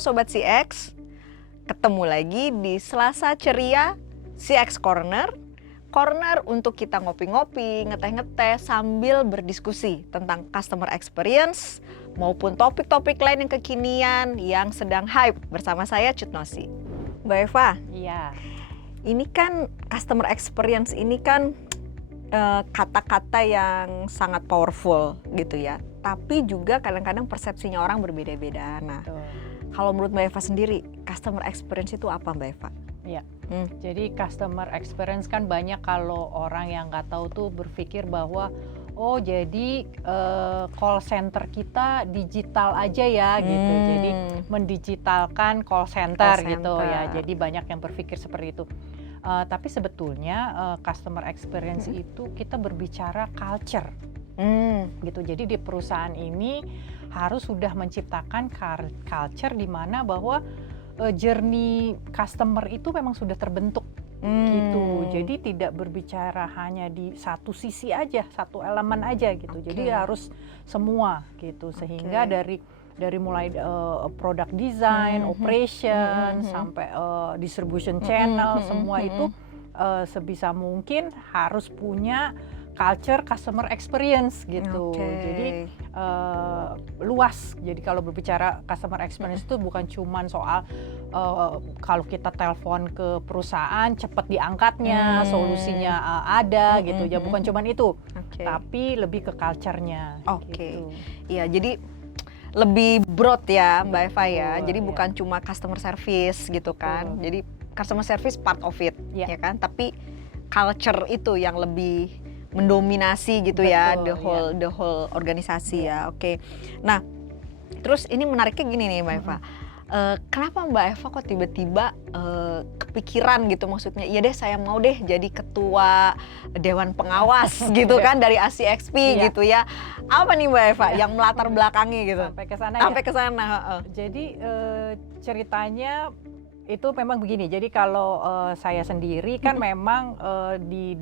Sobat CX, ketemu lagi di Selasa Ceria CX Corner. Corner untuk kita ngopi-ngopi, ngeteh-ngeteh sambil berdiskusi tentang customer experience maupun topik-topik lain yang kekinian yang sedang hype bersama saya Cutnosi. Mbak Eva, iya. Ini kan customer experience ini kan kata-kata yang sangat powerful gitu ya. Tapi juga kadang-kadang persepsinya orang berbeda-beda. Nah, kalau menurut Mbak Eva sendiri, customer experience itu apa Mbak Eva? Iya. Jadi customer experience kan banyak kalau orang yang nggak tahu tuh berpikir bahwa oh jadi call center kita digital aja ya gitu. Jadi mendigitalkan call center gitu ya. Jadi banyak yang berpikir seperti itu. Tapi sebetulnya customer experience itu kita berbicara culture. Gitu. Jadi di perusahaan ini harus sudah menciptakan culture di mana bahwa journey customer itu memang sudah terbentuk gitu. Jadi tidak berbicara hanya di satu sisi aja, satu elemen aja gitu. Jadi harus semua gitu. Sehingga dari mulai product design, operation sampai distribution channel, semua itu sebisa mungkin harus punya culture customer experience gitu. Jadi luas. Jadi kalau berbicara customer experience itu bukan cuman soal kalau kita telepon ke perusahaan cepat diangkatnya, solusinya ada gitu. Ya bukan cuman itu, tapi lebih ke culture-nya. Gitu. Iya, jadi lebih broad ya Mbak Eva ya. Jadi bukan cuma customer service gitu kan. Jadi customer service part of it, ya kan. Tapi culture itu yang lebih mendominasi gitu. Betul, the whole organisasi ya. Nah, terus ini menariknya gini nih Mbak Eva. Kenapa Mbak Eva kok tiba-tiba kepikiran gitu, maksudnya iya deh saya mau deh jadi ketua dewan pengawas gitu kan dari ACXP gitu ya. Apa nih Mbak Eva yang melatar belakangi gitu? Sampai ke sana. Jadi ceritanya itu memang begini. Jadi kalau saya sendiri kan memang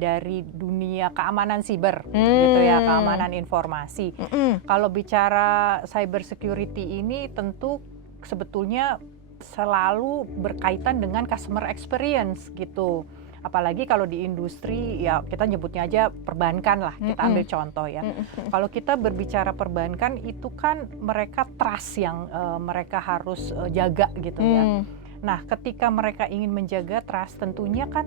dari dunia keamanan siber gitu ya, keamanan informasi. Kalau bicara cyber security ini tentu sebetulnya selalu berkaitan dengan customer experience gitu. Apalagi kalau di industri ya kita nyebutnya aja perbankan lah, kita ambil contoh ya. Kalau kita berbicara perbankan itu kan mereka trust yang mereka harus jaga gitu ya. Nah, ketika mereka ingin menjaga trust, tentunya kan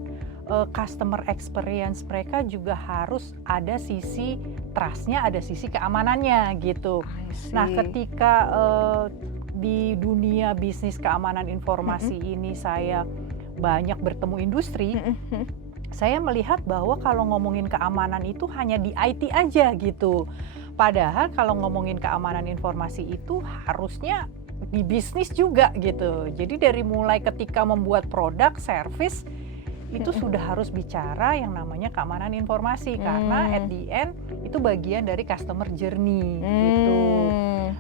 customer experience mereka juga harus ada sisi trustnya, ada sisi keamanannya gitu. Nah, ketika di dunia bisnis keamanan informasi ini saya banyak bertemu industri, saya melihat bahwa kalau ngomongin keamanan itu hanya di IT aja gitu. Padahal kalau ngomongin keamanan informasi itu harusnya di bisnis juga gitu. Jadi dari mulai ketika membuat produk, service itu sudah harus bicara yang namanya keamanan informasi karena at the end itu bagian dari customer journey gitu.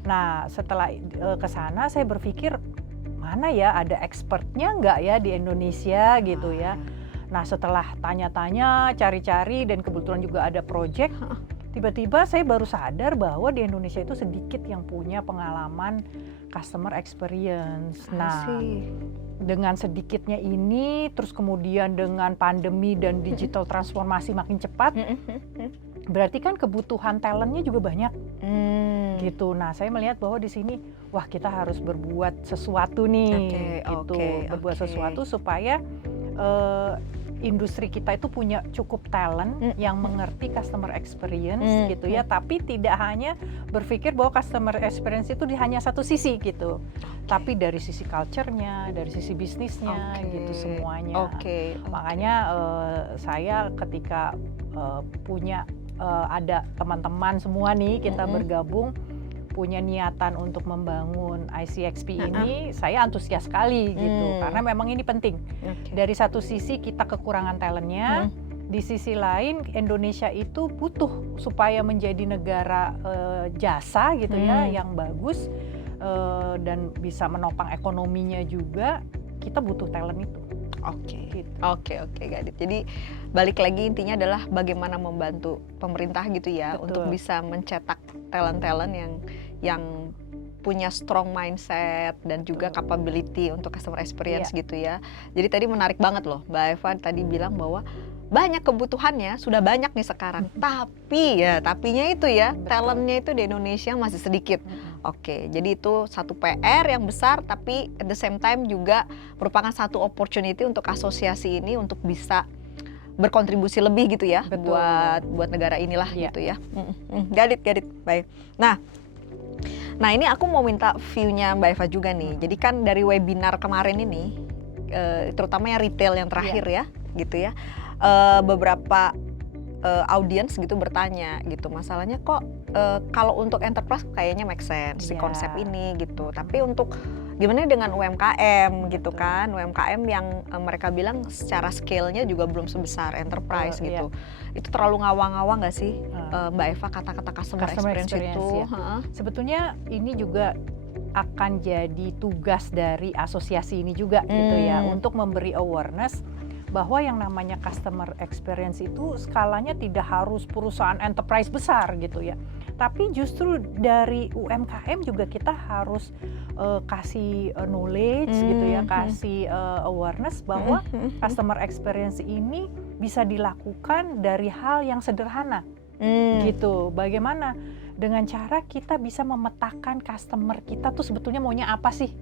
Nah, setelah ke sana saya berpikir mana ya ada expertnya nggak ya di Indonesia gitu ya. Nah, setelah tanya-tanya, cari-cari dan kebetulan juga ada project, tiba-tiba saya baru sadar bahwa di Indonesia itu sedikit yang punya pengalaman customer experience. Nah, dengan sedikitnya ini, terus kemudian dengan pandemi dan digital transformasi makin cepat, berarti kan kebutuhan talentnya juga banyak. Gitu. Nah, saya melihat bahwa di sini, wah kita harus berbuat sesuatu nih, berbuat sesuatu supaya industri kita itu punya cukup talent yang mengerti customer experience gitu ya, tapi tidak hanya berpikir bahwa customer experience itu di hanya satu sisi gitu, tapi dari sisi culture-nya, dari sisi bisnisnya gitu semuanya. Makanya saya ketika punya ada teman-teman semua nih kita bergabung punya niatan untuk membangun ICXP ini, saya antusias sekali gitu karena memang ini penting. Dari satu sisi kita kekurangan talentnya, di sisi lain Indonesia itu butuh supaya menjadi negara jasa gitu ya yang bagus dan bisa menopang ekonominya juga, kita butuh talent itu. Oke, Gadit. Jadi balik lagi intinya adalah bagaimana membantu pemerintah gitu ya. Betul. Untuk bisa mencetak talent-talent yang punya strong mindset dan juga capability untuk customer experience gitu ya. Jadi tadi menarik banget loh Mbak Eva tadi bilang bahwa banyak kebutuhannya, sudah banyak nih sekarang. Tapi ya, tapinya itu ya, talentnya itu di Indonesia masih sedikit. Oke, jadi itu satu PR yang besar, tapi at the same time juga merupakan satu opportunity untuk asosiasi ini untuk bisa berkontribusi lebih gitu ya, buat negara inilah gitu ya. Got it, baik. Nah ini aku mau minta view-nya Mbak Eva juga nih. Jadi kan dari webinar kemarin ini, terutama yang retail yang terakhir ya, gitu ya. Beberapa audiens gitu bertanya gitu, masalahnya kok kalau untuk enterprise kayaknya make sense si konsep ini gitu, tapi untuk gimana dengan UMKM gitu kan, UMKM yang mereka bilang secara scale-nya juga belum sebesar enterprise gitu. Itu terlalu ngawang-ngawang nggak sih Mbak Eva kata-kata customer experience itu? Sebetulnya ini juga akan jadi tugas dari asosiasi ini juga gitu ya, untuk memberi awareness bahwa yang namanya customer experience itu skalanya tidak harus perusahaan enterprise besar gitu ya. Tapi justru dari UMKM juga kita harus kasih knowledge gitu ya, kasih awareness bahwa customer experience ini bisa dilakukan dari hal yang sederhana gitu. Bagaimana dengan cara kita bisa memetakan customer kita tuh sebetulnya maunya apa sih?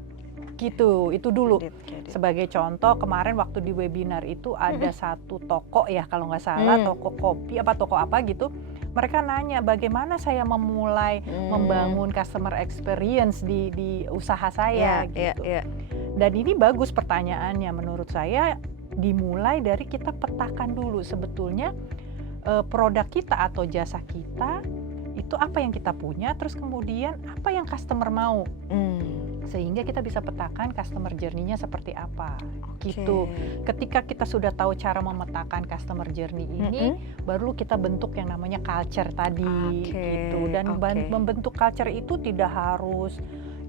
Gitu, itu dulu. Sebagai contoh kemarin waktu di webinar itu ada satu toko ya kalau nggak salah, toko kopi apa toko apa gitu. Mereka nanya bagaimana saya memulai membangun customer experience di usaha saya gitu. Dan ini bagus pertanyaannya menurut saya, dimulai dari kita petakan dulu sebetulnya produk kita atau jasa kita itu apa yang kita punya, terus kemudian apa yang customer mau. Sehingga kita bisa petakan customer journey-nya seperti apa gitu. Ketika kita sudah tahu cara memetakan customer journey ini, baru kita bentuk yang namanya culture tadi gitu. Dan membentuk culture itu tidak harus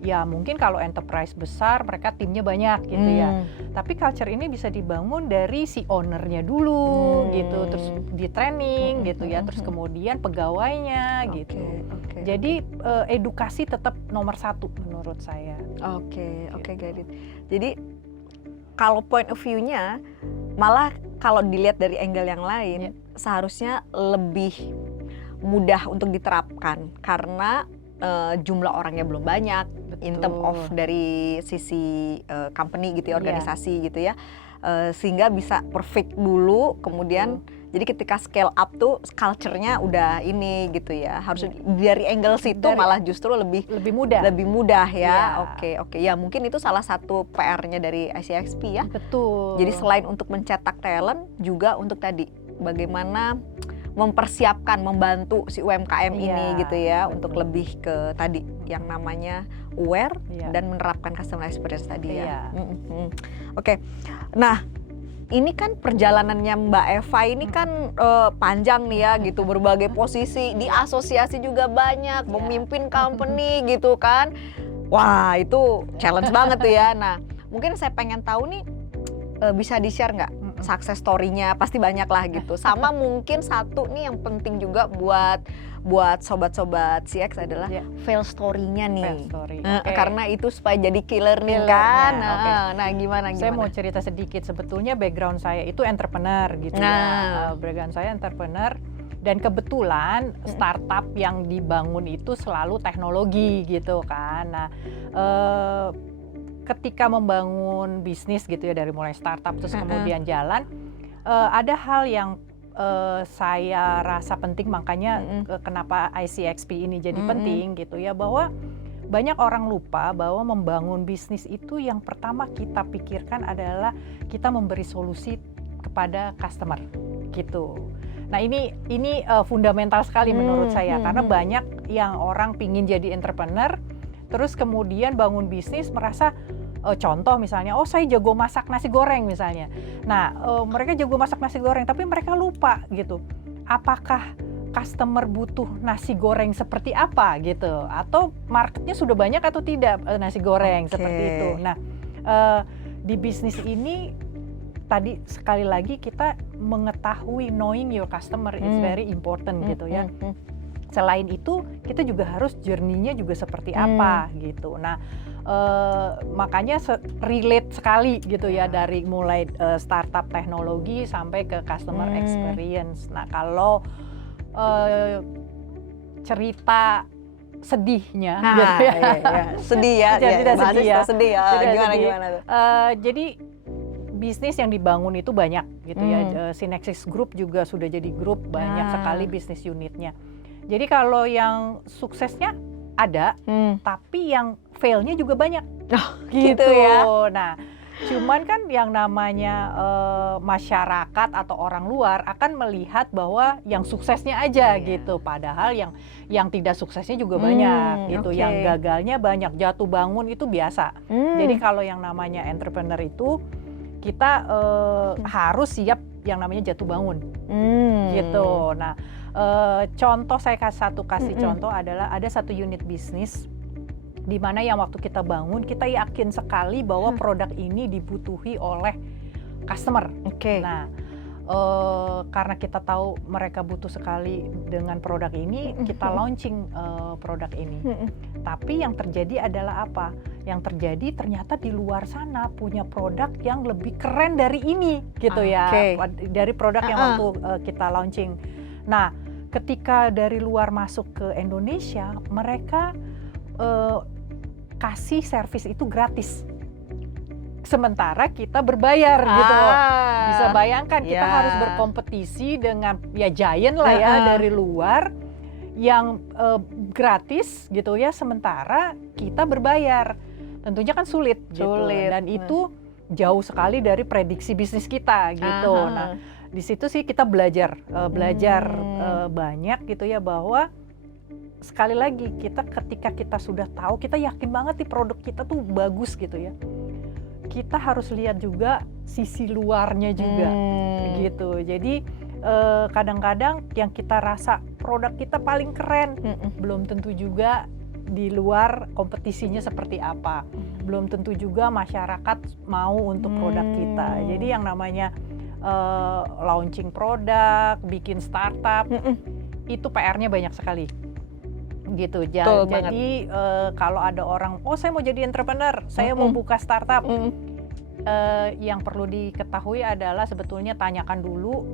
ya, mungkin kalau enterprise besar mereka timnya banyak gitu ya. Tapi culture ini bisa dibangun dari si ownernya dulu gitu, terus di training gitu ya, terus kemudian pegawainya gitu. Jadi edukasi tetap nomor satu menurut saya. Got it. Jadi kalau point of view-nya malah kalau dilihat dari angle yang lain, seharusnya lebih mudah untuk diterapkan karena jumlah orangnya belum banyak. In term of dari sisi company gitu ya, organisasi gitu ya, sehingga bisa perfect dulu, kemudian jadi ketika scale up tuh culture-nya udah ini gitu ya, harus dari angle situ malah justru lebih mudah ya. Oke. Ya mungkin itu salah satu PR-nya dari ICXP ya. Betul. Jadi selain untuk mencetak talent, juga untuk tadi bagaimana mempersiapkan, membantu si UMKM ini gitu ya, untuk lebih ke tadi yang namanya aware dan menerapkan customer experience tadi ya. Oke. Nah, ini kan perjalanannya Mbak Eva ini kan panjang nih ya gitu, berbagai posisi di asosiasi juga banyak, memimpin company gitu kan. Wah, itu challenge banget tuh ya. Nah, mungkin saya pengen tahu nih, bisa di-share nggak success story-nya? Pasti banyak lah gitu. Sama mungkin satu nih yang penting juga buat sobat-sobat CX adalah fail story-nya nih. Fail story. Karena itu supaya jadi killer nih kan. Nah, gimana? Saya mau cerita sedikit. Sebetulnya background saya itu entrepreneur gitu ya. Background saya entrepreneur. Dan kebetulan startup yang dibangun itu selalu teknologi gitu kan. Nah, ketika membangun bisnis gitu ya, dari mulai startup terus kemudian jalan, ada hal yang saya rasa penting, makanya kenapa ICXP ini jadi penting gitu ya, bahwa banyak orang lupa bahwa membangun bisnis itu yang pertama kita pikirkan adalah kita memberi solusi kepada customer gitu. Nah ini fundamental sekali menurut saya, karena banyak yang orang pingin jadi entrepreneur, terus kemudian bangun bisnis merasa contoh misalnya, saya jago masak nasi goreng misalnya. Nah, mereka jago masak nasi goreng, tapi mereka lupa gitu. Apakah customer butuh nasi goreng seperti apa gitu? Atau marketnya sudah banyak atau tidak nasi goreng seperti itu. Nah, di bisnis ini tadi sekali lagi kita mengetahui, knowing your customer is very important gitu ya. Selain itu kita juga harus journey-nya juga seperti apa gitu. Nah makanya relate sekali gitu ya dari mulai startup teknologi sampai ke customer experience. Nah kalau cerita sedihnya gitu ya. Sedih ya, cerita sedih ya. Sedih ya. Gimana tuh? Jadi bisnis yang dibangun itu banyak gitu ya. Synexis Group juga sudah jadi grup, banyak sekali bisnis unitnya. Jadi kalau yang suksesnya ada, tapi yang fail-nya juga banyak. Gitu ya. Nah, cuman kan yang namanya masyarakat atau orang luar akan melihat bahwa yang suksesnya aja gitu. Padahal yang tidak suksesnya juga banyak gitu. Yang gagalnya banyak, jatuh bangun itu biasa. Jadi kalau yang namanya entrepreneur itu kita harus siap yang namanya jatuh bangun gitu. Nah, contoh saya kasih contoh adalah ada satu unit bisnis di mana yang waktu kita bangun kita yakin sekali bahwa produk ini dibutuhi oleh customer. Nah, karena kita tahu mereka butuh sekali dengan produk ini, kita launching produk ini. Tapi yang terjadi adalah apa? Yang terjadi ternyata di luar sana punya produk yang lebih keren dari ini gitu ya. Dari produk yang waktu kita launching. Nah, ketika dari luar masuk ke Indonesia, mereka kasih servis itu gratis. Sementara kita berbayar gitu. Bisa bayangkan kita harus berkompetisi dengan ya giant lah ya dari luar yang gratis gitu ya, sementara kita berbayar. Tentunya kan sulit gitu. Dan itu jauh sekali dari prediksi bisnis kita gitu. Nah, di situ sih kita belajar banyak gitu ya, bahwa sekali lagi ketika kita sudah tahu, kita yakin banget nih produk kita tuh bagus gitu ya, kita harus lihat juga sisi luarnya juga gitu. Jadi kadang-kadang yang kita rasa produk kita paling keren, belum tentu juga di luar kompetisinya seperti apa, belum tentu juga masyarakat mau untuk produk kita. Jadi yang namanya launching produk, bikin startup, itu PR-nya banyak sekali gitu. Jadi kalau ada orang, saya mau jadi entrepreneur, saya mau buka startup, yang perlu diketahui adalah sebetulnya tanyakan dulu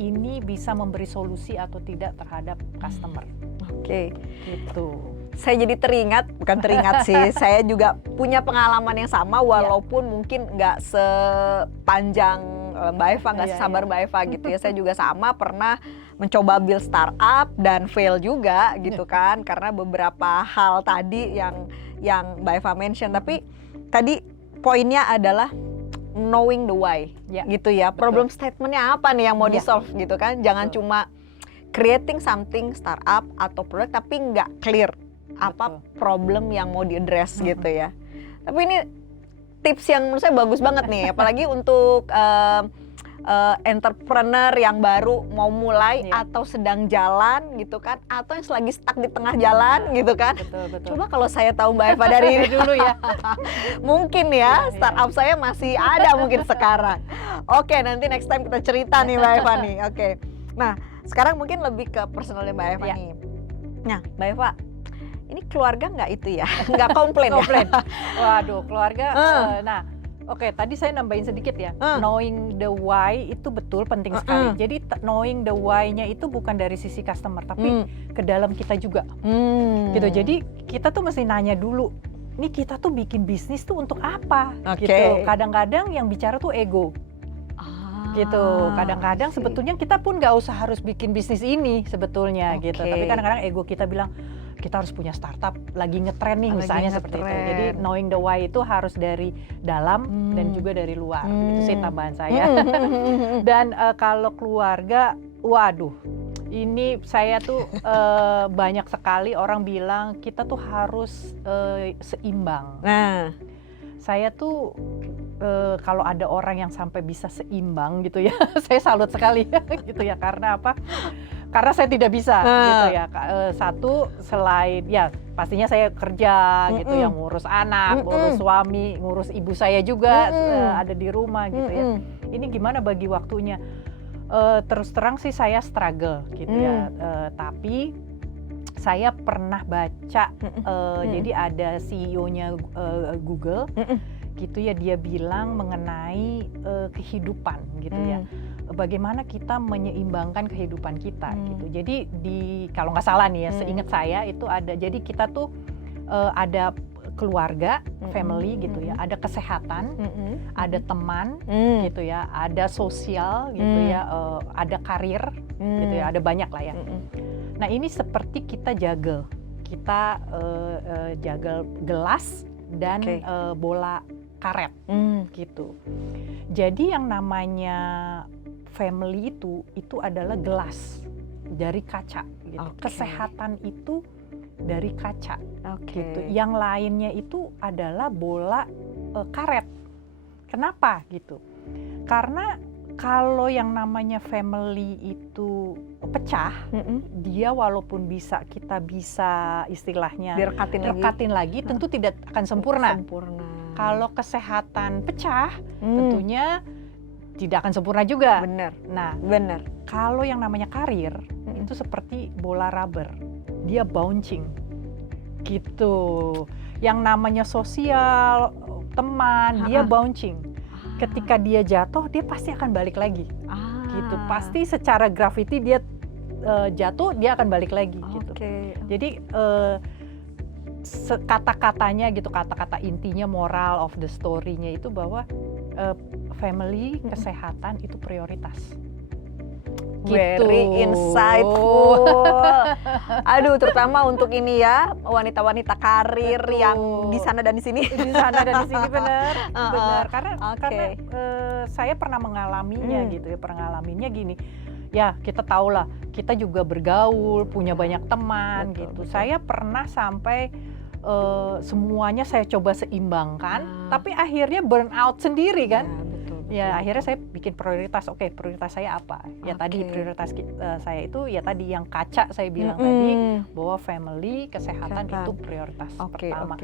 ini bisa memberi solusi atau tidak terhadap customer. Gitu. Saya jadi bukan teringat sih, saya juga punya pengalaman yang sama, walaupun mungkin nggak sepanjang Mbak Eva, nggak sesabar Mbak Eva gitu ya. Saya juga sama pernah mencoba build startup dan fail juga gitu kan, karena beberapa hal tadi yang Mbak Eva mention. Tapi tadi poinnya adalah knowing the why gitu ya. Problem statementnya apa nih yang mau di solve gitu kan. Jangan cuma creating something startup atau produk tapi nggak clear apa problem yang mau di-address gitu ya. Tapi ini tips yang menurut saya bagus banget nih, apalagi untuk entrepreneur yang baru mau mulai atau sedang jalan gitu kan, atau yang lagi stuck di tengah jalan gitu kan. Coba kalau saya tahu Mbak Eva dari dulu ya, mungkin ya startup saya masih ada mungkin sekarang. Oke, nanti next time kita cerita nih Mbak Eva nih. Nah sekarang mungkin lebih ke personalnya Mbak Eva nih. Nah Mbak Eva, ini keluarga nggak itu ya? Nggak komplain ya? Waduh, keluarga. Nah, tadi saya nambahin sedikit ya. Knowing the why itu betul penting sekali. Jadi knowing the why-nya itu bukan dari sisi customer, tapi ke dalam kita juga. Gitu. Jadi kita tuh mesti nanya dulu, nih kita tuh bikin bisnis tuh untuk apa? Gitu. Kadang-kadang yang bicara tuh ego. Gitu. Kadang-kadang sebetulnya kita pun nggak usah harus bikin bisnis ini sebetulnya gitu. Tapi kadang-kadang ego kita bilang, kita harus punya startup, lagi ngetren nih misalnya seperti itu. Jadi knowing the why itu harus dari dalam dan juga dari luar. Itu sih tambahan saya. Dan kalau keluarga, waduh, ini saya tuh banyak sekali orang bilang kita tuh harus seimbang. Nah, saya tuh kalau ada orang yang sampai bisa seimbang gitu ya, saya salut sekali gitu ya. Karena apa? Karena saya tidak bisa gitu ya. Satu, selain ya pastinya saya kerja gitu ya, ngurus anak, ngurus suami, ngurus ibu saya juga ada di rumah gitu ya. Ini gimana bagi waktunya? Terus terang sih saya struggle gitu ya. Tapi saya pernah baca, Mm-mm. jadi ada CEO-nya Google, gitu ya, dia bilang mengenai kehidupan gitu ya. Bagaimana kita menyeimbangkan kehidupan kita gitu. Jadi kalau nggak salah nih ya, seingat saya itu ada, jadi kita tuh ada keluarga, family gitu ya, ada kesehatan, ada teman gitu ya, ada sosial gitu ya, ada karir gitu ya, ada banyak lah ya. Nah ini seperti kita juggle gelas dan bola karet gitu. Jadi yang namanya family itu adalah gelas dari kaca gitu. Kesehatan itu dari kaca gitu. Yang lainnya itu adalah bola karet. Kenapa gitu? Karena kalau yang namanya family itu pecah, dia walaupun kita bisa istilahnya direkatin lagi, tentu tidak akan sempurna. Kalau kesehatan pecah, tentunya tidak akan sempurna juga. Benar. Nah, benar. Kalau yang namanya karir itu seperti bola rubber, dia bouncing, gitu. Yang namanya sosial, teman, dia bouncing. Ketika dia jatuh, dia pasti akan balik lagi, gitu. Pasti secara gravity dia jatuh, dia akan balik lagi, gitu. Jadi kata-katanya gitu, kata-kata intinya moral of the story-nya itu bahwa family, kesehatan itu prioritas. Gitu. Very insightful. Aduh, terutama untuk ini ya, wanita-wanita karir yang di sana dan di sini. Di sana dan di sini, benar. Karena saya pernah mengalaminya gitu ya, pengalamannya gini. Ya, kita tahulah, kita juga bergaul, punya banyak teman gitu. Saya pernah sampai semuanya saya coba seimbangkan, tapi akhirnya burn out sendiri kan. Ya akhirnya saya bikin prioritas. Prioritas saya apa? Ya tadi prioritas saya itu ya tadi yang kaca saya bilang tadi, bahwa family, kesehatan itu prioritas pertama.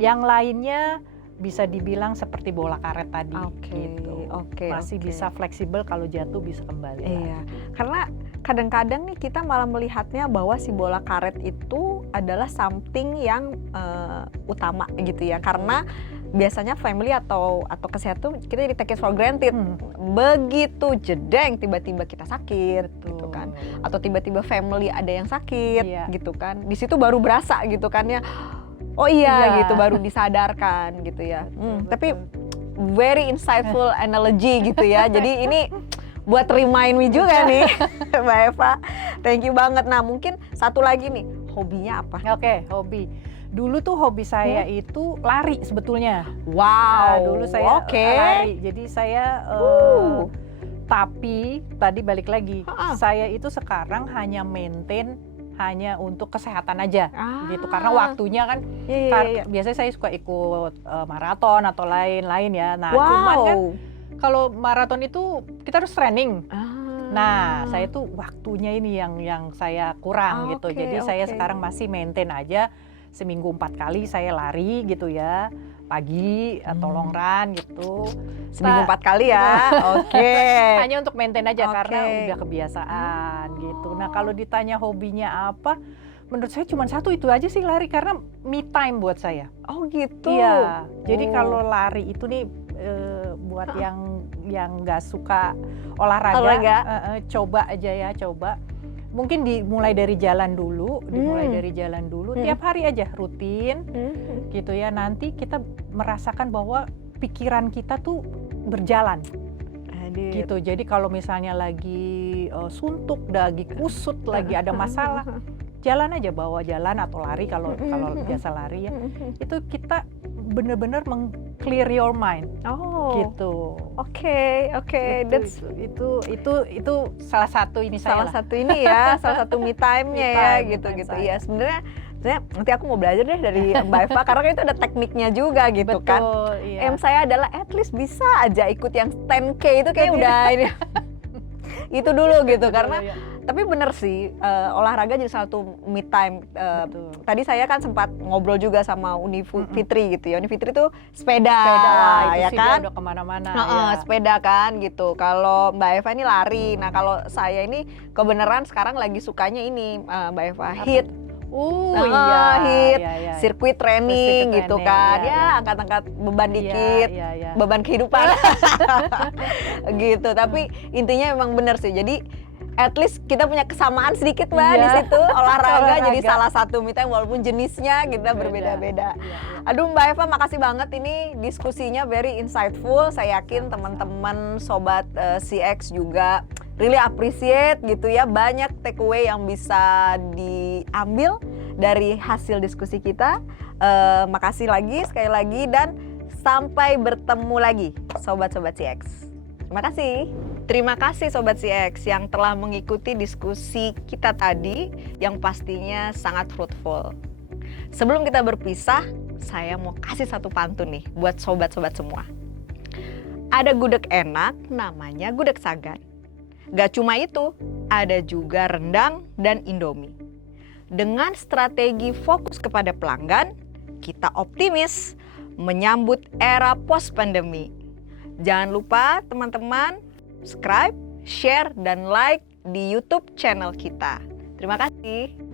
Yang lainnya bisa dibilang seperti bola karet tadi gitu. Masih bisa fleksibel, kalau jatuh bisa kembali. Iya. Karena kadang-kadang nih kita malah melihatnya bahwa si bola karet itu adalah something yang utama gitu ya. Karena biasanya family atau kesehatan kita jadi take it for granted. Begitu jedeng tiba-tiba kita sakit gitu kan, atau tiba-tiba family ada yang sakit gitu kan, di situ baru berasa gitu kan ya, gitu baru disadarkan gitu ya. Tapi very insightful analogy gitu ya. Jadi ini buat remind me juga nih Mbak Eva, thank you banget. Nah mungkin satu lagi nih, hobinya apa? Hobi. Dulu tuh hobi saya itu lari sebetulnya. Wow. Dulu saya lari. Jadi saya tapi tadi balik lagi, saya itu sekarang hanya maintain hanya untuk kesehatan aja gitu, karena waktunya kan biasanya saya suka ikut maraton atau lain-lain ya. Nah cuman kan kalau maraton itu kita harus training. Nah saya tuh waktunya ini yang saya kurang gitu. Jadi saya sekarang masih maintain aja, seminggu 4 kali saya lari gitu ya, pagi atau long run gitu. Seminggu 4 kali ya. Hanya untuk maintain aja karena udah kebiasaan gitu. Nah kalau ditanya hobinya apa, menurut saya cuma satu itu aja sih, lari, karena me time buat saya. Oh gitu. Iya. Jadi kalau lari itu nih buat yang nggak suka olahraga, coba aja ya, coba. Mungkin dimulai dari jalan dulu, tiap hari aja rutin, gitu ya. Nanti kita merasakan bahwa pikiran kita tuh berjalan, gitu. Jadi kalau misalnya lagi suntuk, lagi kusut, lagi ada masalah, jalan aja, bawa jalan atau lari kalau biasa lari ya, itu kita benar-benar clear your mind. Gitu. Oke. Itu salah satu ini saya. Salah satu me time-nya ya gitu. Iya, sebenarnya nanti aku mau belajar deh dari Mbak Eva karena itu ada tekniknya juga gitu. Betul, kan. Iya. Saya adalah at least bisa aja ikut yang 10K itu kayak udah ini. Itu dulu gitu. Karena tapi bener sih, olahraga jadi satu me time. Tadi saya kan sempat ngobrol juga sama Uni Fitri gitu ya. Uni Fitri tuh sepeda ya kan, udah kemana-mana. Sepeda kan gitu. Kalau Mbak Eva ini lari. Nah kalau saya ini kebenaran sekarang lagi sukanya ini Mbak Eva, HIIT. Iya, hit iya. sirkuit training Sirkuit gitu training, kan. iya, Ya, iya. angkat-angkat beban Iya, dikit, iya. beban kehidupan. Gitu. Tapi intinya memang benar sih. Jadi at least kita punya kesamaan sedikit Mbak di Iya. situ. Olahraga jadi Olahraga. salah satu me time walaupun jenisnya kita Beda. berbeda-beda. Iya. Aduh Mbak Eva, makasih banget ini diskusinya very insightful. Saya yakin teman-teman sobat CX juga really appreciate gitu ya. Banyak takeaway yang bisa diambil dari hasil diskusi kita. Makasih lagi sekali lagi dan sampai bertemu lagi sobat-sobat CX. Terima kasih. Terima kasih Sobat CX yang telah mengikuti diskusi kita tadi yang pastinya sangat fruitful. Sebelum kita berpisah, saya mau kasih satu pantun nih buat sobat-sobat semua. Ada gudeg enak namanya gudeg Sagan. Gak cuma itu, ada juga rendang dan indomie. Dengan strategi fokus kepada pelanggan, kita optimis menyambut era post-pandemi. Jangan lupa teman-teman subscribe, share, dan like di YouTube channel kita. Terima kasih.